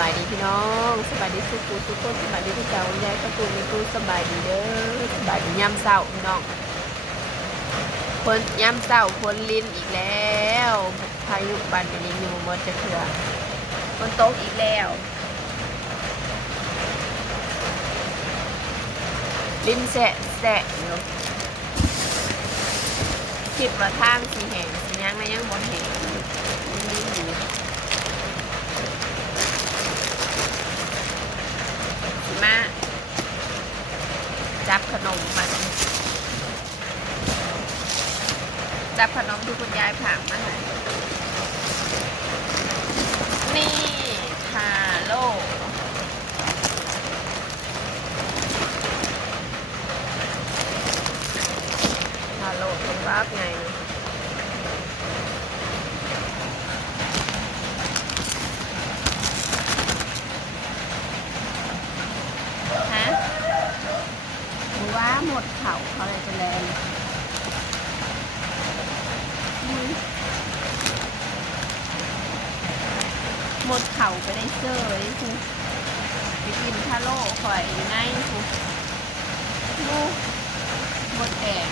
บายดีพี่น้องสบายดีสุขุสุขคนสบายดีพี่เจ้ายายตะปูมีตู้สบายดีเด้อสบายดียามเช้าพี่น้องคนยามเช้าคนลิ้นอีกแล้วพายุบันเป็นยังอยู่หมดจะเถื่อฝนตกอีกแล้วลิ้นแสะอยู่คิดว่าทางสีแห่งสียังนะยังบนแห่งลิ้นอยู่มาจับขนมมาจับขนมที่คุณยายผังมาให้นี่ฮาโลเป็นบ้าไงฮะว่าหมดเขาเลยจะแรงหมดเข่าไปได้เจอเลยคุณไปกินทาโร่ข่อยอยู่ในคุณลูกหมดแดง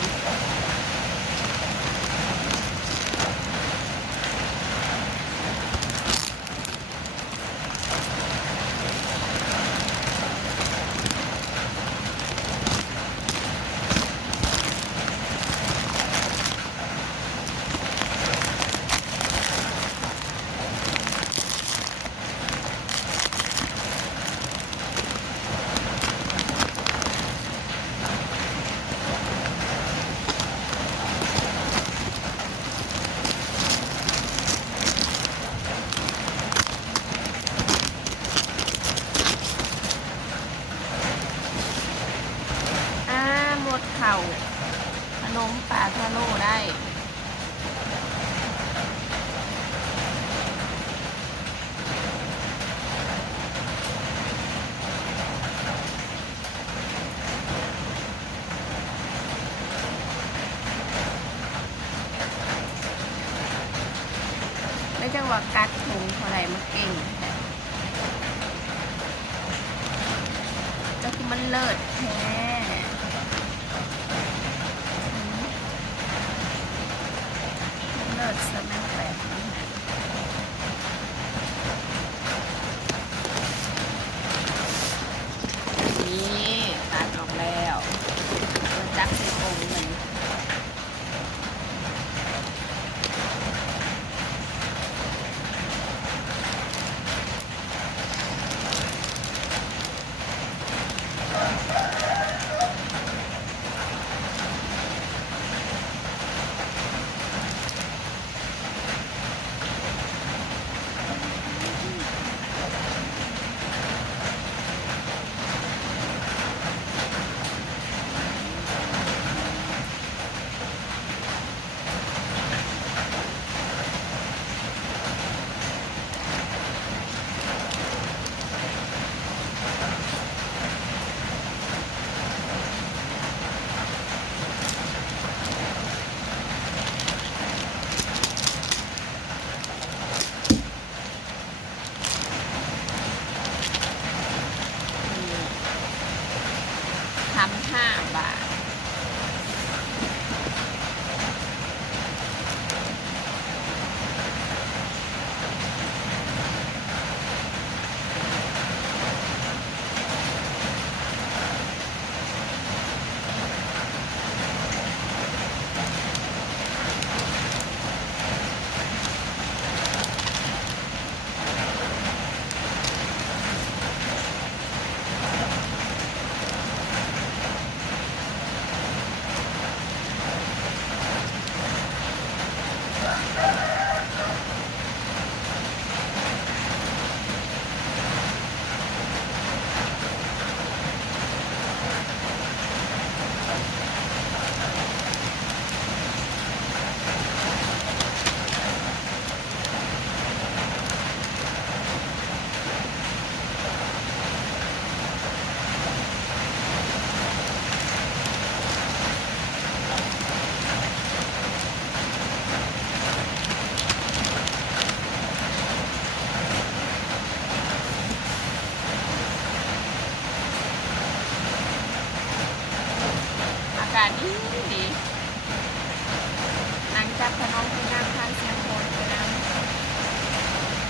เข่าขนมปลาทาโร่ได้ไม่จังหวะกัดถุงเท่าไหร่มันเก่งก็คือมันเลิศแท้เลิศสนั่นแบบนี่ตัดออกแล้วจับใส่กรงเงิน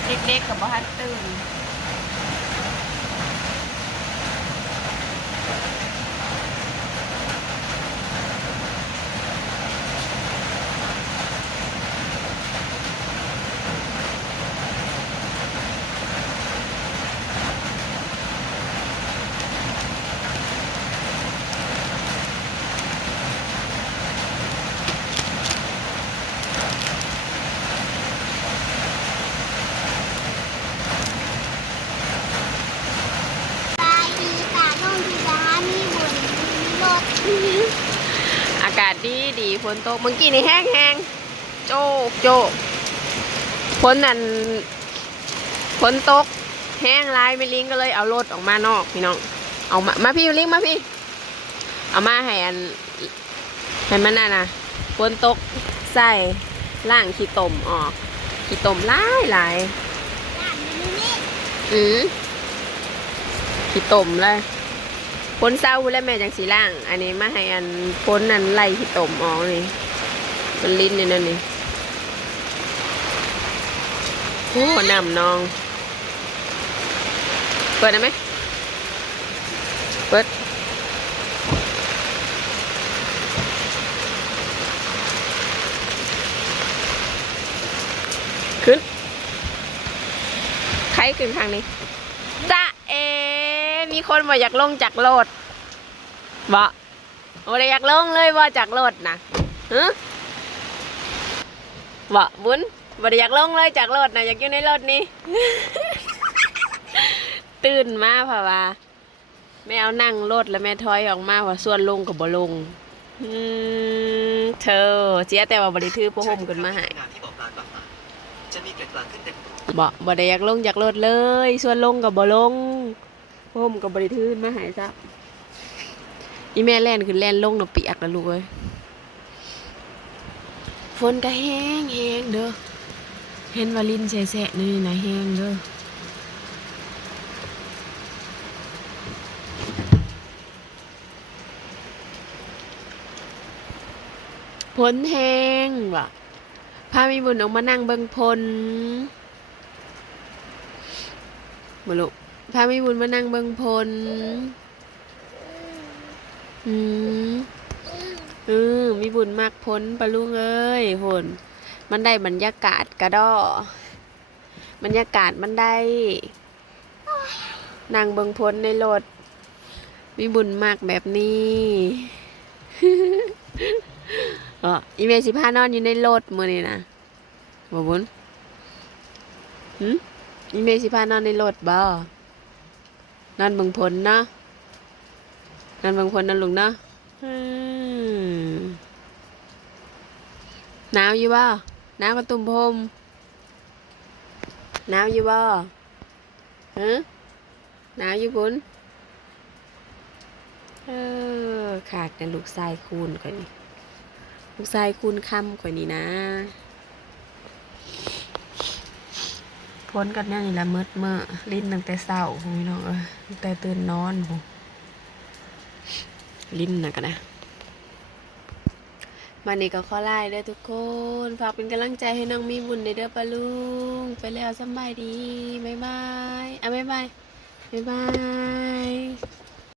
เด็กๆกับบ้านตื่นอากาศดีฝนตกเมื่อกี้นี่แห้งโจกฝนนั่นฝนตกแห้งลายไม่ลิงก็เลยเอารถออกมานอกพี่น้องเอามาพี่ลิงมาพี่เอามาให้มันน่ะฝนตกใส่ล่างขี้ตมออกขี้ตมหลายขี้ตมเลยพ้นเศร้าแล้วแม่จังสีล่างอันนี้มาให้พ้นนั่นไล่ขี้ตมออกนี่มันลิ้นนี่นั่นนี่โอ้น้ำนองเปิดได้ไหมเปิดขึ้นใครขึ้นทางนี้จ้ามีคนมาอยากลงจากรถบ่อยากลงเลยว่าจากรถนะบ่บุญบ่อยากลงเลยจากรถนะอยากอยู่ในรถนี้ ตื่นมาเพราะว่าแม่เอานั่งรถแล้วแม่ถอยออกมาว่าส่วนลงกับบ่ลงเธอเจ๊แต่ว่าบริทือพ่อห่มกันมาให้บ่ได้อยากลงจากรถเลยส่วนลงกับบ่ลงพ่อห่มกับบริทือมาให้ซะอีแม่แล่นขึ้นแล่นลงหนูเปียกแล้วลูกเอ้ยฝนก็แห้งเด้อเห็นว่าลิ้นแฉะๆนี่นะแห้งเด้อพลแห้งว่ะพามีบุญออกมานั่งเบิ่งพลมาลูกพามีบุญมานั่งเบิ่งพลมีบุญมากพลปะลุงเอ้ยพลมันได้บรรยากาศกระดอบรรยากาศมันได้นั่งเบิ่งพลในรถมีบุญมากแบบนี้อีเมสิพานอนอยู่ในรถมือนี่นะบ่บุญอีเมสิพานอนในรถบ่นอนเบิ่งพลเนาะนอนเบิ่งพลนั่นลุงเนาะหนาวอยู่บ่หนาวกระตุ่มพรมหนาวอยู่บ่หนาวอยู่บุญขาดกันลูกทรายคูณก่อนนี่ลูกทรายคูณคำก่อนนี่นะพ้นกันเนี่ยนี่ละเมื่อลิ้นตั้งแต่เช้าพี่น้องตั้งแต่ตื่นนอนลิ้นนะกันนะมันนี่ก็ขอไล่เด้อทุกคนฝากเป็นกำลังใจให้น้องมีบุญเด้อปะลุงไปแล้วสบายดีบ๊ายบายบ๊ายบาย